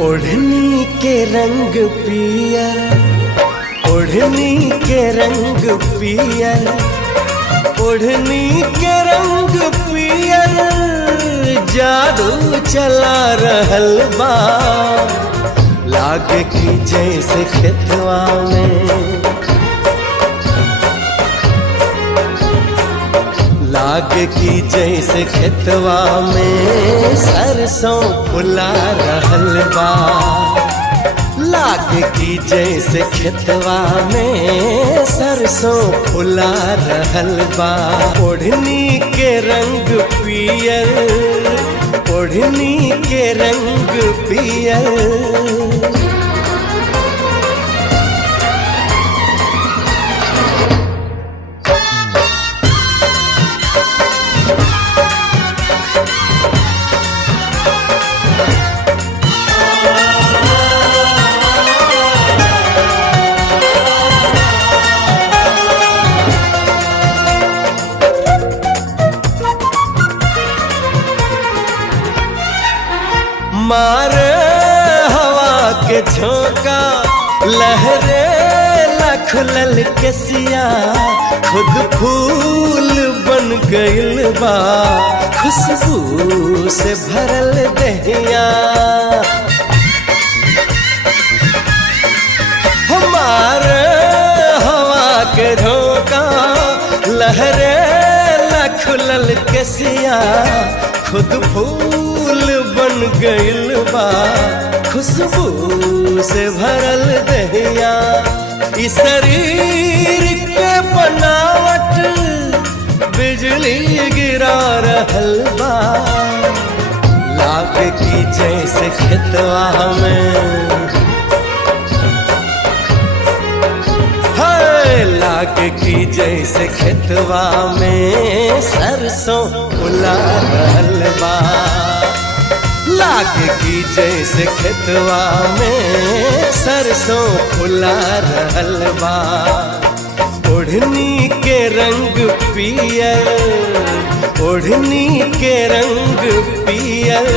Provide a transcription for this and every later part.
ओढ़नी के रंग पियर, ओढ़नी के रंग पियर, ओढ़नी के रंग पियर, जादू चला रहल बा। लागे की जैसे खेतवा में, लागे की जैसे खेतवा में सरसों फुला रहल बा। लागे की जैसे खेतवा में सरसों फुला रहल बा। ओढ़नी के रंग पियर, ओढ़नी के रंग पियर। मारे हवा के झोंका, लहरे लखलल केसिया, खुद फूल बन गइल बा, खुशबू से भरल दहिया। हमारे हवा के झोंका, लहरे लखलल केसिया, खुद फूल बन गइल बा, खुशबू से भरल दहिया। इस शरीर के बनावट बिजली गिरा रहल बा। लागे की जैसे खेतवा में, लागे की जैसे खेतवा में सरसों फुला रहल बा। लागे की जैसे खेतवा में सरसों फुला रहल बा। ओढ़नी के रंग पियर, ओढ़नी के रंग पियर।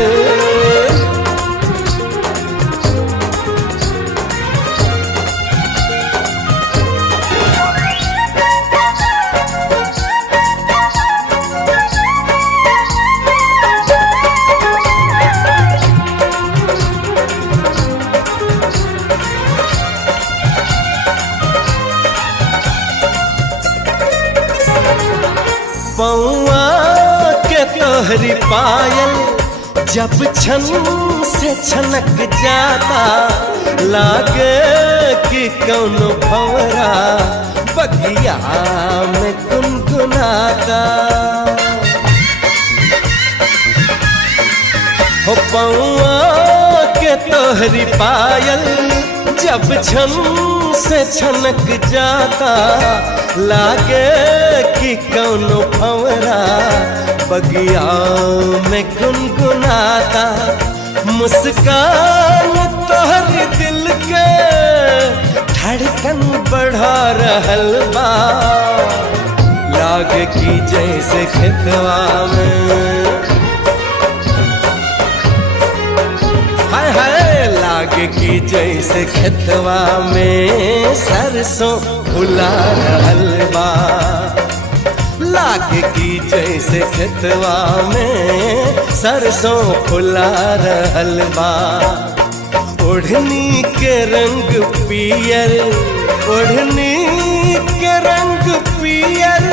पौआ के तोहरी पायल जब छन से छनक जाता, लागे कि कौनो भंवरा बगिया में गुनगुनाता। हो पौआ के तोहरी पायल जब छन से छनक जाता, लागे कि कौनो भंवरा बगिया में गुनगुनाता। मुस्कान तोहर दिल के धड़कन बढ़ा रहल बा। लागे कि जैसे खेतवा में, हाय हाय, लागे कि जैसे खेतवा में सरसों फुला रहल बा। लागे की जैसे खेतवा में सरसों फुला रहल बा। ओढ़नी के रंग पियर, ओढ़नी के रंग पियर,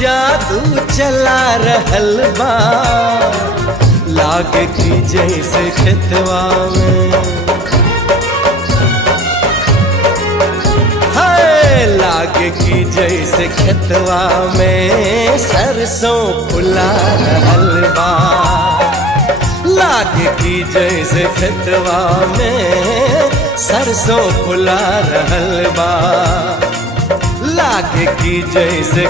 जादू चला रहल बा। लागे की जैसे खेतवा में, लागे की जैसे खेतवा में सरसों फुला रहल बा। लागे की जैसे खेतवा में सरसों फुला रहल बा। लागे की जैसे